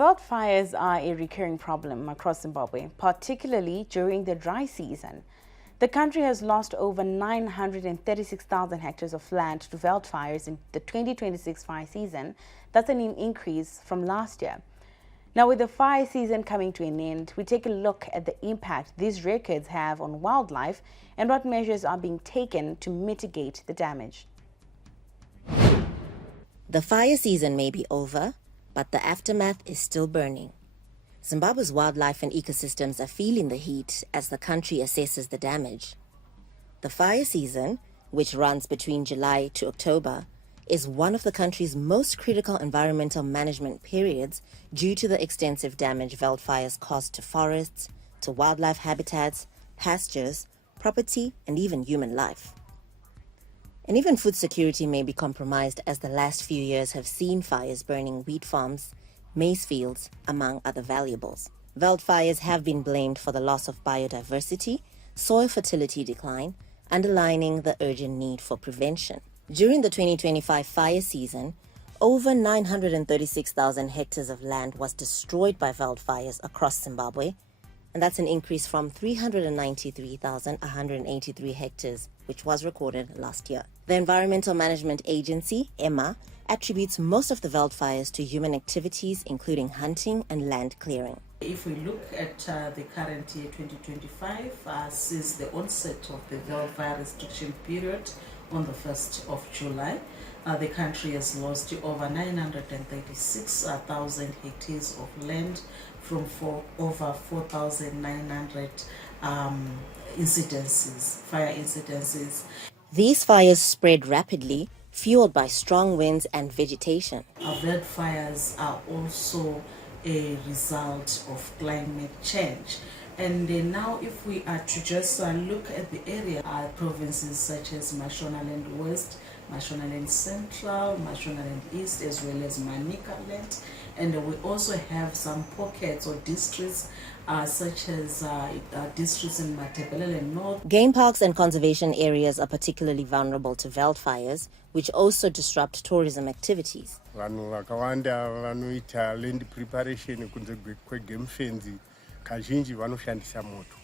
Wildfires are a recurring problem across Zimbabwe, particularly during the dry season. The country has lost over 936,000 hectares of land to wildfires in the 2026 fire season. That's an increase from last year. Now, with the fire season coming to an end, we take a look at the impact these records have on wildlife and what measures are being taken to mitigate the damage. The fire season may be over, but the aftermath is still burning. Zimbabwe's wildlife and ecosystems are feeling the heat as the country assesses the damage. The fire season, which runs between July to October, is one of the country's most critical environmental management periods due to the extensive damage wildfires cause to forests, to wildlife habitats, pastures, property, and even human life. And even food security may be compromised as the last few years have seen fires burning wheat farms, maize fields, among other valuables. Wildfires have been blamed for the loss of biodiversity, soil fertility decline, underlining the urgent need for prevention. During the 2025 fire season, over 936,000 hectares of land was destroyed by wildfires across Zimbabwe, and that's an increase from 393,183 hectares, which was recorded last year. The Environmental Management Agency, EMA, attributes most of the wildfires to human activities, including hunting and land clearing. If we look at the current year 2025, since the onset of the wildfire restriction period on the 1st of July, the country has lost over 936,000 hectares of land from over 4,900 fire incidences. These fires spread rapidly, fueled by strong winds and vegetation. Wildfires are also a result of climate change. And now if we are to just look at the area, provinces such as Mashonaland West, Mashonaland Central, Mashonaland East, as well as Manicaland. And we also have some pockets or districts such as districts in Matebeleland North. Game parks and conservation areas are particularly vulnerable to wildfires, which also disrupt tourism activities. Vanhu vakawanda vanoita land preparation kunze kwegame fence kazhinji vanoshandisa moto.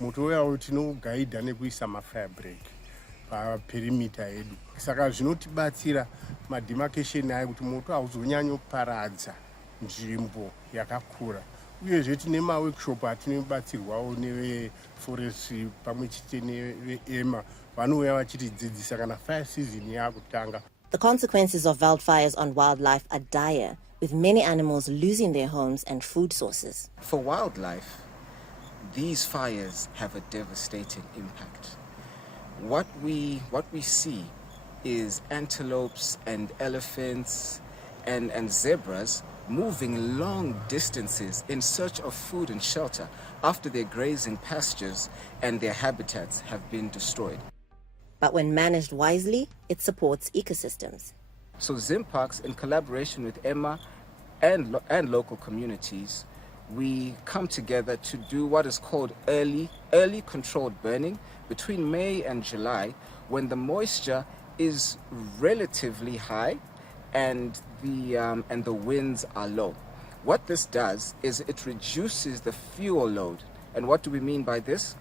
Moto uya tinogaidha nekuisa mafire break paperimeter yedu. Saka zvinotibatsira mademarcation aya kuti moto hauzonyanyoparadza nzvimbo yakakura. Uyezve tine maworkshop atinobatsirwawo neveforestry pamwe chete neveEMA vanouya vachitidzidzisa kana fire season yakutanga. The consequences of wildfires on wildlife are dire, with many animals losing their homes and food sources. For wildlife, these fires have a devastating impact. What we see is antelopes and elephants and zebras moving long distances in search of food and shelter after their grazing pastures and their habitats have been destroyed. But when managed wisely, it supports ecosystems. So Zimparks, in collaboration with EMA and local communities, we come together to do what is called early controlled burning between May and July, when the moisture is relatively high and the winds are low. What this does is it reduces the fuel load. And what do we mean by this?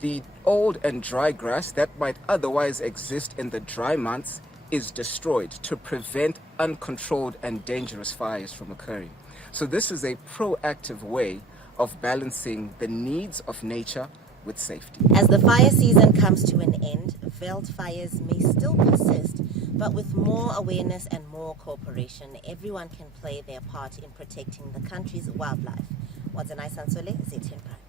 The old and dry grass that might otherwise exist in the dry months is destroyed to prevent uncontrolled and dangerous fires from occurring. So this is a proactive way of balancing the needs of nature with safety. As the fire season comes to an end, wildfires may still persist, but with more awareness and more cooperation, everyone can play their part in protecting the country's wildlife. Wadzanai Sansole, ZTN Prime.